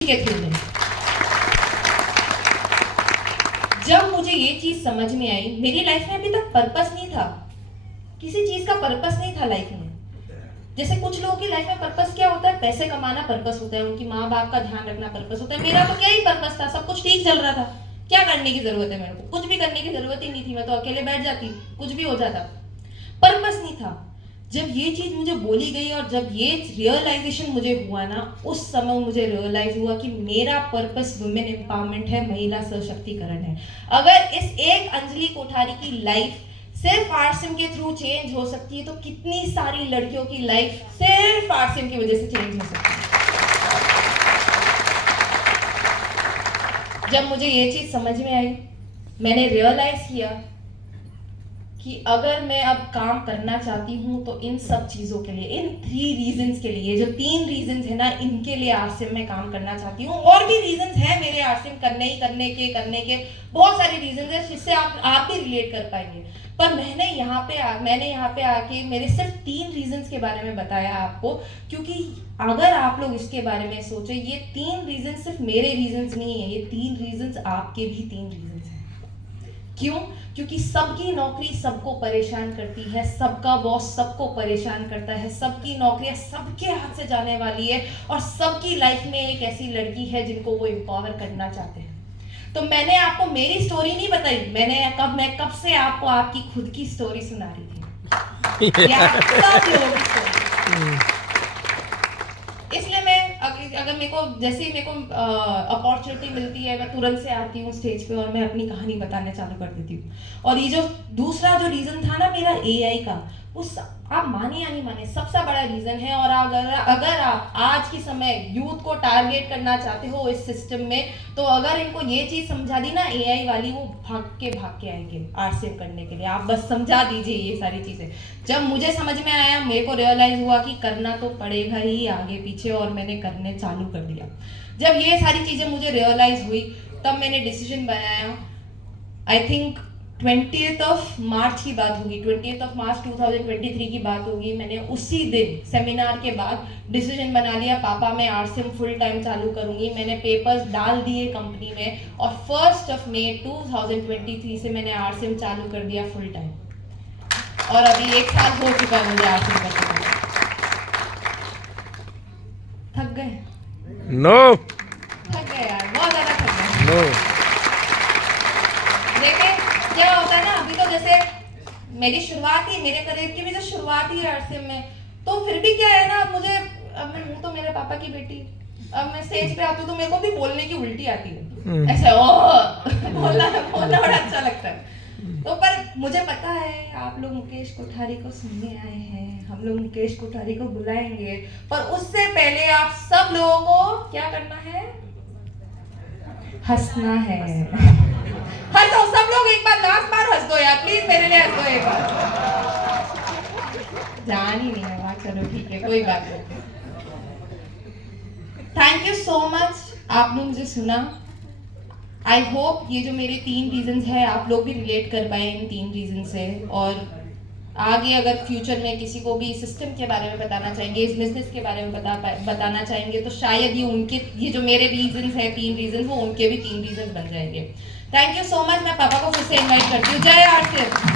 के थ्रू में जब मुझे ये चीज समझ में आई, मेरी लाइफ में अभी तक पर्पस नहीं था, किसी चीज का पर्पस नहीं था लाइफ में। जैसे कुछ लोगों की लाइफ में पर्पस क्या होता है, पैसे कमाना पर्पस होता है, उनकी माँ बाप का ध्यान रखना पर्पस होता है। मेरा तो क्या ही पर्पस था, सब कुछ ठीक चल रहा था, क्या करने की जरूरत है मेरे को, कुछ भी करने की जरूरत ही नहीं थी, मैं तो अकेले बैठ जाती, कुछ भी हो जाता, पर्पस नहीं था। जब ये चीज मुझे बोली गई और जब ये रियलाइजेशन मुझे हुआ ना, उस समय मुझे रियलाइज हुआ कि मेरा पर्पस वुमेन एम्पावरमेंट है, महिला सशक्तिकरण है। अगर इस एक अंजलि कोठारी की लाइफ सिर्फ आरसीएम के थ्रू चेंज हो सकती है, तो कितनी सारी लड़कियों की लाइफ सिर्फ आरसीएम की वजह से चेंज हो सकती है। जब मुझे ये चीज समझ में आई, मैंने रियलाइज किया कि अगर मैं अब काम करना चाहती हूँ तो इन सब चीज़ों के लिए, इन 3 रीजंस के लिए, जो 3 रीजंस है ना, इनके लिए आरसीएम में काम करना चाहती हूँ। और भी रीजंस हैं मेरे आरसीएम करने के बहुत सारे रीजंस हैं जिससे आप भी रिलेट कर पाएंगे। पर मैंने यहाँ पे आके मेरे सिर्फ 3 रीजंस के बारे में बताया आपको, क्योंकि अगर आप लोग इसके बारे में सोचे, ये 3 रीजंस सिर्फ मेरे रीजंस नहीं है, ये 3 रीजंस आपके भी 3 रीजंस हैं। क्यों? क्योंकि सबकी नौकरी सबको परेशान करती है, सबका बॉस सबको परेशान करता है, सबकी नौकरियां सबके हाथ से जाने वाली है, और सबकी लाइफ में एक ऐसी लड़की है जिनको वो एम्पावर करना चाहते हैं। तो मैंने आपको मेरी स्टोरी नहीं बताई, मैं कब से आपको आपकी खुद की स्टोरी सुना रही थी, सब लोगों की स्टोरी। इसलिए मैं अगर मेरे को अपॉर्चुनिटी मिलती है, मैं तुरंत से आती हूँ स्टेज पे और मैं अपनी कहानी बताने चालू कर देती हूँ। और ये जो दूसरा जो रीजन था ना मेरा एआई का, उस आप माने या नहीं माने, सबसे बड़ा रीजन है। और अगर आप आज के समय यूथ को टारगेट करना चाहते हो इस सिस्टम में, तो अगर इनको ये चीज समझा दी ना एआई वाली, वो भाग के आएंगे आरसीएम करने के लिए। आप बस समझा दीजिए ये सारी चीजें। जब मुझे समझ में आया, मेरे को रियलाइज हुआ कि करना तो पड़ेगा ही आगे पीछे, और मैंने करने चालू कर दिया। जब ये सारी चीजें मुझे रियलाइज हुई, तब मैंने डिसीजन बनाया। I think 20th of March की बात होगी, 20th ऑफ मार्च 2023 की बात होगी। मैंने उसी दिन सेमिनार के बाद डिसीजन बना लिया, पापा मैं आरसीएम फुल टाइम चालू करूंगी। मैंने पेपर्स डाल दिए कंपनी में, और 1 मई 2023 से मैंने आरसीएम चालू कर दिया फुल टाइम। और अभी 1 साल हो चुका है मुझे आरसीएम करते। थक गए? नो थक गए यार, बहुत ज्यादा थक गए। नो देखें क्या होता है ना, अभी तो जैसे मेरी शुरुआत ही, मेरे करियर की भी जो शुरुआत ही है आरसीएम में, तो फिर भी क्या है ना, अब मैं हूँ तो मेरे पापा की बेटी, अब मैं स्टेज पे आती हूँ तो मेरे को भी बोलने की उल्टी आती है, ऐसे बोलना बड़ा अच्छा लगता है। तो पर मुझे पता है आप लोग मुकेश कोठारी को सुनने आए हैं, हम लोग मुकेश कोठारी को बुलाएंगे, पर उससे पहले आप सब लोगों को क्या करना है? हंसना है। हंसो सब लोग, एक बार लास्ट बार हंस दो यार प्लीज, मेरे लिए हंस दो एक बार। जान ही नहीं है वहां, चलो ठीक है, कोई बात नहीं। थैंक यू सो मच, आपने मुझे सुना। आई होप ये जो मेरे 3 रीजंस है, आप लोग भी रिलेट कर पाए इन 3 रीजन से। और आगे अगर फ्यूचर में किसी को भी सिस्टम के बारे में बताना चाहेंगे, इस बिजनेस के बारे में बताना चाहेंगे, तो शायद ये जो मेरे रीजंस है 3 रीजंस, वो उनके भी 3 रीजंस बन जाएंगे। Thank you so much. मैं पापा को फिर से इनवाइट करती हूँ। जय आरसीएम।